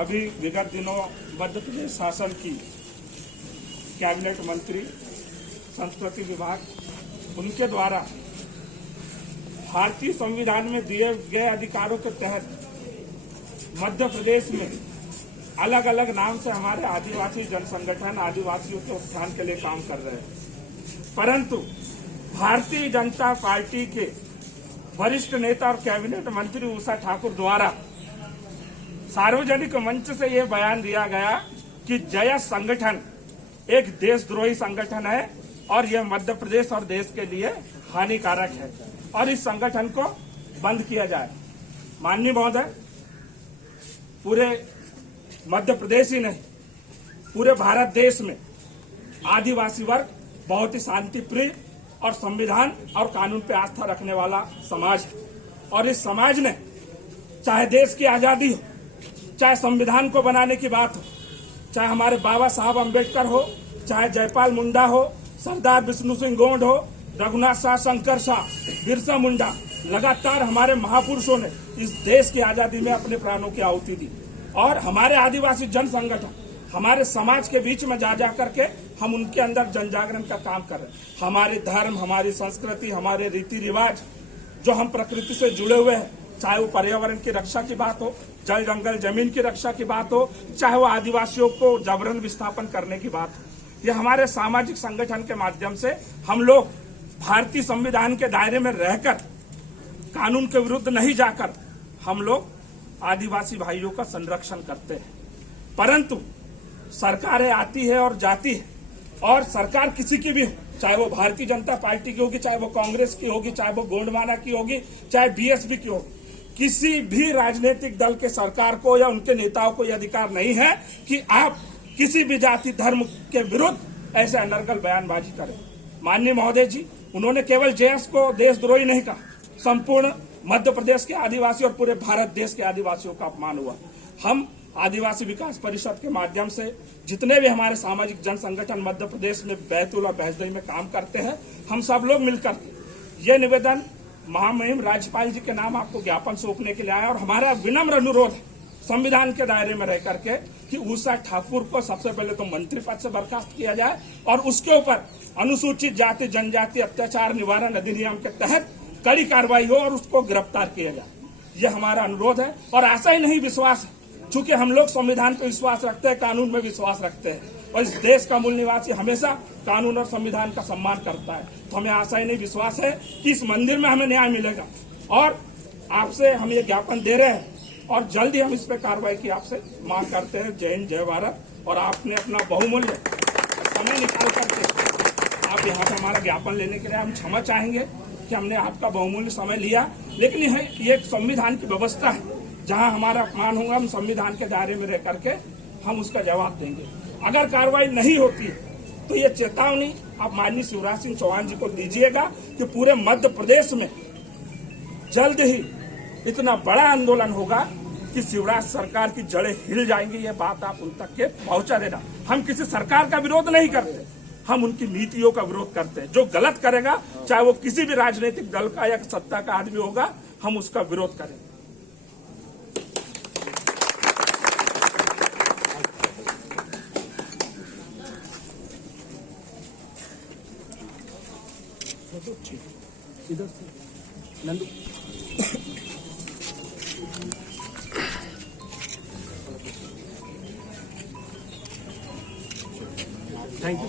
अभी विगत दिनों मध्य प्रदेश शासन की कैबिनेट मंत्री संस्कृति विभाग उनके द्वारा भारतीय संविधान में दिए गए अधिकारों के तहत मध्य प्रदेश में अलग अलग नाम से हमारे आदिवासी जन संगठन आदिवासियों के उत्थान के लिए काम कर रहे हैं, परंतु भारतीय जनता पार्टी के वरिष्ठ नेता और कैबिनेट मंत्री उषा ठाकुर द्वारा सार्वजनिक मंच से यह बयान दिया गया कि जयस संगठन एक देशद्रोही संगठन है और यह मध्य प्रदेश और देश के लिए हानिकारक है और इस संगठन को बंद किया जाए। माननीय महोदय, पूरे मध्य प्रदेश ही नहीं, पूरे भारत देश में आदिवासी वर्ग बहुत ही शांति प्रिय और संविधान और कानून पे आस्था रखने वाला समाज है और इस समाज ने चाहे देश की आजादी हो, चाहे संविधान को बनाने की बात हो, चाहे हमारे बाबा साहब अम्बेडकर हो, चाहे जयपाल मुंडा हो, सरदार विष्णु सिंह गोंड हो, रघुनाथ शाह, शंकर शाह, बिरसा मुंडा, लगातार हमारे महापुरुषों ने इस देश की आजादी में अपने प्राणों की आहुति दी और हमारे आदिवासी जन संगठन हमारे समाज के बीच में जा करके हम उनके अंदर जन जागरण का काम कर रहे हैं। हमारे धर्म, हमारी संस्कृति, हमारे रीति रिवाज जो हम प्रकृति से जुड़े हुए हैं, चाहे वो पर्यावरण की रक्षा की बात हो, जल जंगल जमीन की रक्षा की बात हो, चाहे वो आदिवासियों को जबरन विस्थापन करने की बात हो, ये हमारे सामाजिक संगठन के माध्यम से हम लोग भारतीय संविधान के दायरे में रहकर कानून के विरुद्ध नहीं जाकर हम लोग आदिवासी भाइयों का संरक्षण करते हैं। परंतु सरकारें आती है और जाती है और सरकार किसी की भी हो, चाहे वो भारतीय जनता पार्टी की होगी, चाहे वो कांग्रेस की होगी, चाहे वो गोंडवाना की होगी, चाहे बीएसपी की होगी, किसी भी राजनीतिक दल के सरकार को या उनके नेताओं को यह अधिकार नहीं है कि आप किसी भी जाति धर्म के विरुद्ध ऐसे अनर्गल बयानबाजी करें। माननीय महोदय जी, उन्होंने केवल जेएस को देशद्रोही नहीं कहा, संपूर्ण मध्य प्रदेश के आदिवासी और पूरे भारत देश के आदिवासियों का अपमान हुआ। हम आदिवासी विकास परिषद के माध्यम से जितने भी हमारे सामाजिक जन संगठन मध्य प्रदेश में बैतूल और भैंसदेही में काम करते हैं, हम सब लोग मिलकर ये निवेदन महामहिम राज्यपाल जी के नाम आपको ज्ञापन सौंपने के लिए आया और हमारा विनम्र अनुरोध संविधान के दायरे में रह करके कि उषा ठाकुर को सबसे पहले तो मंत्री पद से बर्खास्त किया जाए और उसके ऊपर अनुसूचित जाति जनजाति अत्याचार निवारण अधिनियम के तहत कड़ी कार्रवाई हो और उसको गिरफ्तार किया जाए। यह हमारा अनुरोध है और आशा ही नहीं विश्वास है, चूंकि हम लोग संविधान पर विश्वास रखते हैं, कानून में विश्वास रखते हैं और इस देश का मूल निवासी हमेशा कानून और संविधान का सम्मान करता है। तो हमें आशा ही नहीं विश्वास है कि इस मंदिर में हमें न्याय मिलेगा और आपसे हम ये ज्ञापन दे रहे हैं और जल्द ही हम इस पर कार्रवाई की आपसे मांग करते हैं। जय हिंद, जय भारत। और आपने अपना बहुमूल्य समय निकाल करके आप यहाँ पे हमारा ज्ञापन लेने के लिए हम क्षमा चाहेंगे कि हमने आपका बहुमूल्य समय लिया, लेकिन ये एक संविधान की व्यवस्था है, जहां हमारा अपमान होगा हम संविधान के दायरे में रह करके हम उसका जवाब देंगे। अगर कार्रवाई नहीं होती है तो ये चेतावनी आप माननीय शिवराज सिंह चौहान जी को दीजिएगा कि पूरे मध्य प्रदेश में जल्द ही इतना बड़ा आंदोलन होगा कि शिवराज सरकार की जड़ें हिल जाएंगी। ये बात आप उन तक के पहुंचा देना। हम किसी सरकार का विरोध नहीं करते, हम उनकी नीतियों का विरोध करते हैं। जो गलत करेगा, चाहे वो किसी भी राजनीतिक दल का या सत्ता का आदमी होगा, हम उसका विरोध करेंगे। इधर से नंदू थैंक यू।